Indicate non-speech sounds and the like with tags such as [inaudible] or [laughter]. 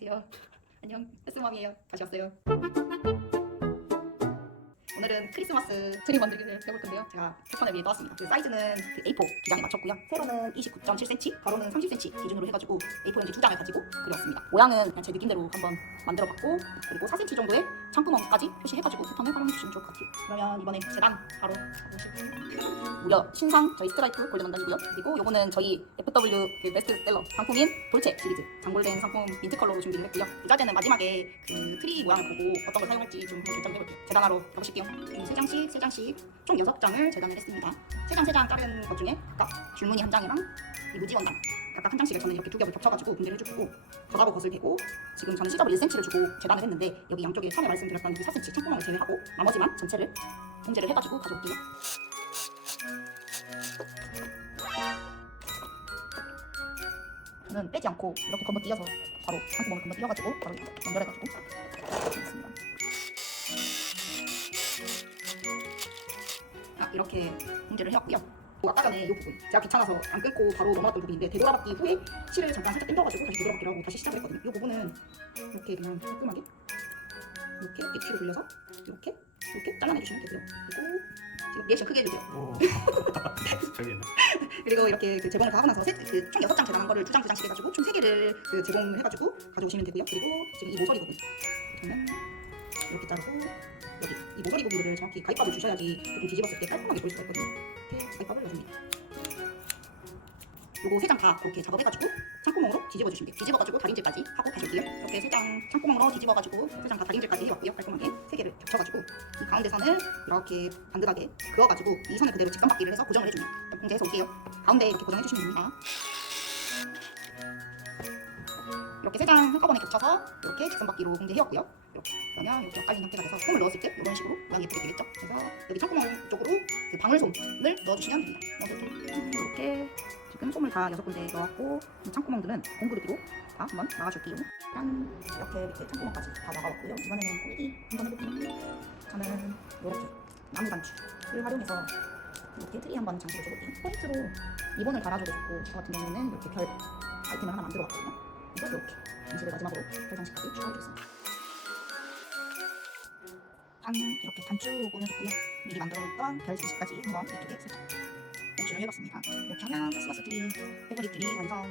안녕하세요. [laughs] 안녕. 스모이에요 다시 왔어요. 오늘은 크리스마스 트리 만들기를 해볼 건데요. 제가 패턴을 위해 떠왔습니다. 그 사이즈는 그 A4 기장에 맞췄고요. 세로는 29.7cm, 가로는 30cm 기준으로 해가지고 A4 용지 두 장을 가지고 그렸습니다. 모양은 그냥 제 느낌대로 한번 만들어봤고 그리고 4cm 정도의 창구멍까지 표시해가지고 패턴을 활용해주시면 좋을 것 같아요. 그러면 이번에 재단 바로 가보시고 무려 신상 저희 스트라이프 골드 원단이고요. 그리고 요거는 저희 FW 그 베스트셀러 상품인 돌체 시리즈 장골된 상품 민트 컬러로 준비를 했고요. 부자재는 마지막에 그 트리 모양을 보고 어떤 걸 사용할지 좀 결정해볼게요. 재단하러 가보실게요. 세 장씩 세 장씩 총 여섯 장을 재단을 했습니다. 세 장 세 장 자른 것 중에 각 줄무늬 한 장이랑 이 무지 원단 각각 한 장씩을 저는 이렇게 두 겹을 겹쳐가지고 분재를 해주고 겉을 대고 지금 저는 시접을 1cm를 주고 재단을 했는데 여기 양쪽에 처음에 말씀드렸던 그 4cm 창구멍을 제외하고 나머지만 전체를 분재를 해가지고 가져올게요. 저는 빼지 않고 이렇게 건너 뛰어서 바로 창구멍을 건너 뛰어가지고 바로 연결해가지고 이렇게 봉제를 해왔고요. 아까 전에 이 부분 제가 귀찮아서 안 끊고 바로 넘어갔던 부분인데 되돌아받기 후에 실을 잠깐 살짝 당겨가지고 다시 되돌아받기를 하고 다시 시작을 했거든요. 이 부분은 이렇게 그냥 깔끔하게 이렇게 뒤로 돌려서 이렇게 이렇게 잘라내주시면 되고요. 그리고 지금 리액션 크게 해주세요. [laughs] 저기. 그리고 이렇게 그 제공을 다 하고 나서 그총 여섯 장 재단한 거를 두장두 장씩 해가지고 총세 개를 그 제공을 해가지고 가져오시면 되고요. 그리고 지금 이 모서리 부분 저는 이렇게 자르고 여기 이 모서리 부분들을 정확히 가위밥을 주셔야지 조금 뒤집었을 때 깔끔하게 보일 수가 있거든요. 가위밥을 넣어줍니다. 요거 세 장다 그렇게 작업해가지고 창구멍으로 뒤집어 주시면 돼요. 뒤집어가지고 다림질까지 하고 다시 올게요. 이렇게 세 장 창구멍으로 뒤집어가지고 세 장 다 다림질까지 해왔고요. 깔끔하게 세 개를 겹쳐가지고 이 가운데 선을 이렇게 반듯하게 그어가지고 이 선을 그대로 직선받기를 해서 고정을 해줍니다. 공제해서 올게요. 가운데 이렇게 고정해주시면 됩니다. 이렇게 세 장 한꺼번에 겹쳐서 이렇게 직선받기로 공제해왔고요. 이렇게 그러면 이렇게 엇갈린 형태가 돼서 폼을 넣었을 때 이런 식으로 모양이 예쁘게 되겠죠. 그래서 여기 창구멍 쪽으로 그 방울솜을 넣어주시면 됩니다. 이렇게 지금 솜을 다 여섯 군데 넣었고 이 창구멍들은 공그릇으로 다 한번 막아줄게요. 짠 이렇게 밑에 창구멍까지 다 막아왔고요. 이번에는 꼬리기 한번 해볼게요. 저는 이렇게 나무 단추를 활용해서 이렇게 트리 한번 장식을 줘볼게요. 포인트로 리본을 달아줘도 좋고 저 같은 경우에는 이렇게 별 아이템을 하나 만들어 왔거든요. 그래서 이렇게 장식을 마지막으로 별 장식까지 추가해주겠습니다. 한 이렇게 단추 꾸며줬고요. 미리 만들어놓던 별 장식까지 한번 이쪽에 살짝 연출을 해봤습니다. 이렇게 하면 크리스마스 트리, 페브리 트리 완성.